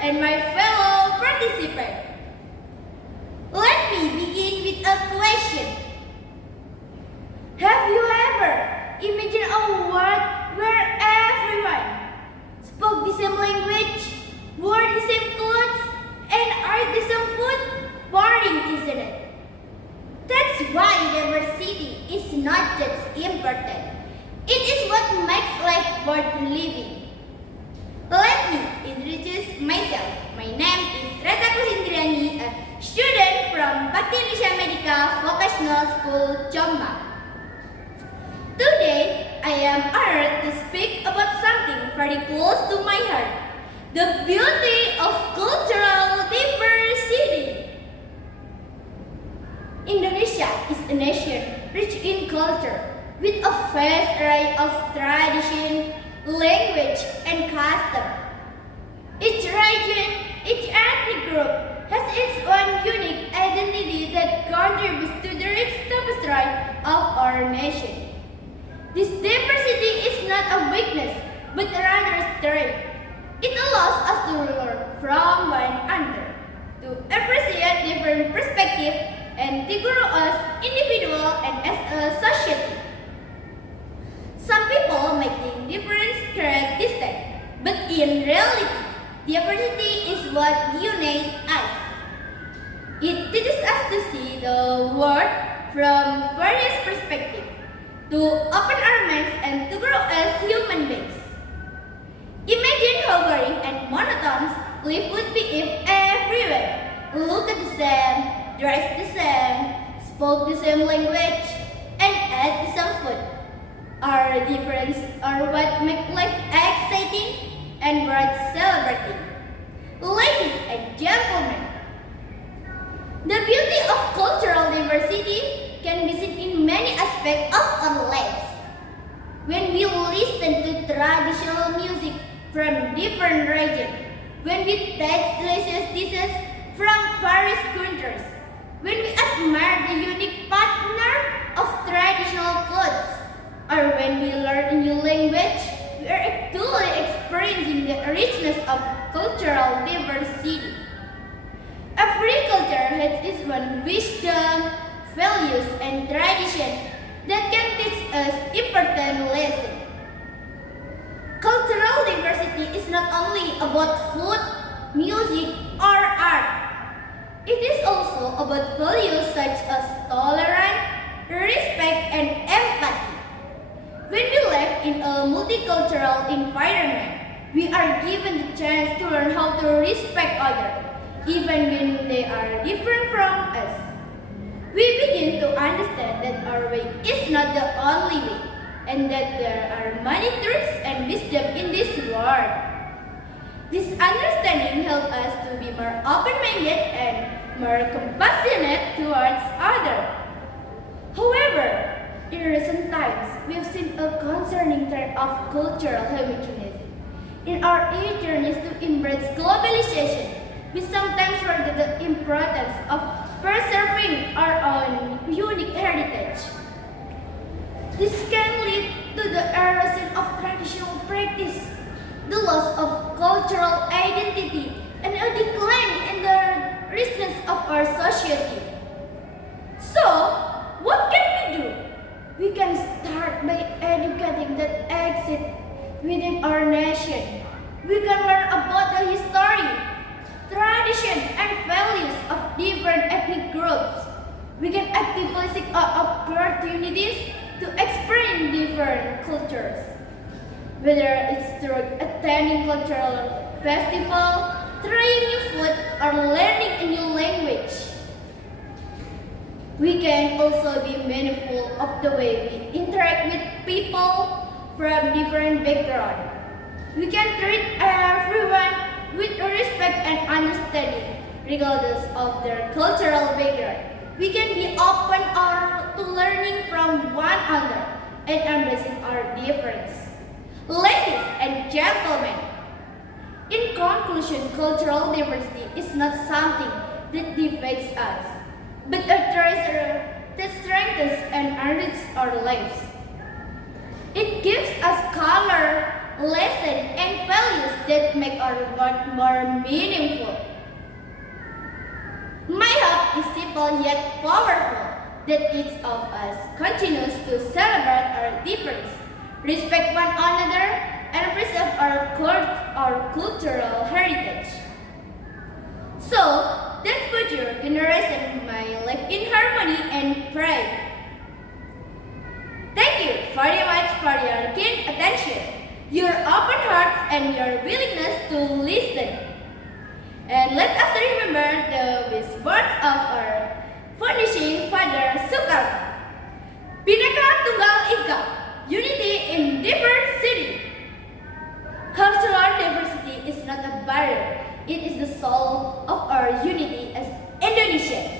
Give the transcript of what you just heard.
and my fellow participants. Let me begin with a question. Have you ever imagined a world where everyone spoke the same language, wore the same clothes, and ate the same food? Boring, isn't it? That's why diversity is not just important. It is what makes life worth living. Let me introduce myself. My name is Reta a student from Bakti Indonesia Medical Vocational School, Jombang. Today, I am honored to speak about something very close to my heart, the beauty of cultural diversity. Indonesia is a nation rich in culture, with a vast array of tradition, language, and custom. Each region, each ethnic group has its own unique identity that contributes to the rich tapestry of our nation. This diversity is not a weakness, but rather a strength. It allows us to learn from one another, to appreciate different perspectives, and to grow as individuals and as a society. Some people may think difference creates distance, but in reality, diversity is what unites us. It teaches us to see the world from various perspectives, to open our minds and to grow as human beings. Imagine how boring and monotonous life would be if everyone looked the same, dressed the same, spoke the same language, and ate the same food. Our differences are what make life exciting and worth celebrating. Ladies and gentlemen, the beauty of cultural diversity can be seen in many aspects of our lives. When we listen to traditional music from different regions, when we taste delicious dishes from various countries, when we admire the unique partner of traditional clothes, or when we learn a new language, we are actually experiencing the richness of cultural diversity. Every culture has its own wisdom, values, and tradition that can teach us important lessons. Cultural diversity is not only about food, music, or art. It is also about values such as tolerance, respect, and empathy. When we live in a multicultural environment, we are given the chance to learn how to respect others, even when they are different from us. We begin to understand that our way is not the only way, and that there are many truths and wisdom in this world. This understanding helps us to be more open-minded and more compassionate towards others. However, in recent times, we have seen a concerning trend of cultural homogeneity. In our eagerness to embrace globalization, we sometimes forget the importance of preserving our own unique heritage. This can lead to the erosion of traditional practice, the loss of cultural identity, and a decline in the richness of our society. So, what can we do? We can start by educating that exists within our nation. We can learn about the history, tradition, and values of different ethnic groups. We can actively seek opportunities to experience different cultures. Whether it's through attending cultural festivals, trying new food, or learning a new language. We can also be mindful of the way we interact with people from different backgrounds. We can treat everyone with respect and understanding, regardless of their cultural background. We can be open to learning from one another and embracing our difference. Ladies and gentlemen, in conclusion, cultural diversity is not something that divides us, but a treasure that strengthens and enriches our lives. It gives us color, lessons, and values that make our work more meaningful. My hope is simple yet powerful, that each of us continues to celebrate our difference, respect one another, and preserve our cultural heritage. So that future generation may live in harmony and pride. Thank you very much for your keen attention, your open hearts, and your willingness to listen. And let us remember the wise words of our founding father Soekarno. Bhinneka Tunggal Ika, unity in diversity. Cultural diversity is not a barrier, it is the soul of our unity as Indonesians.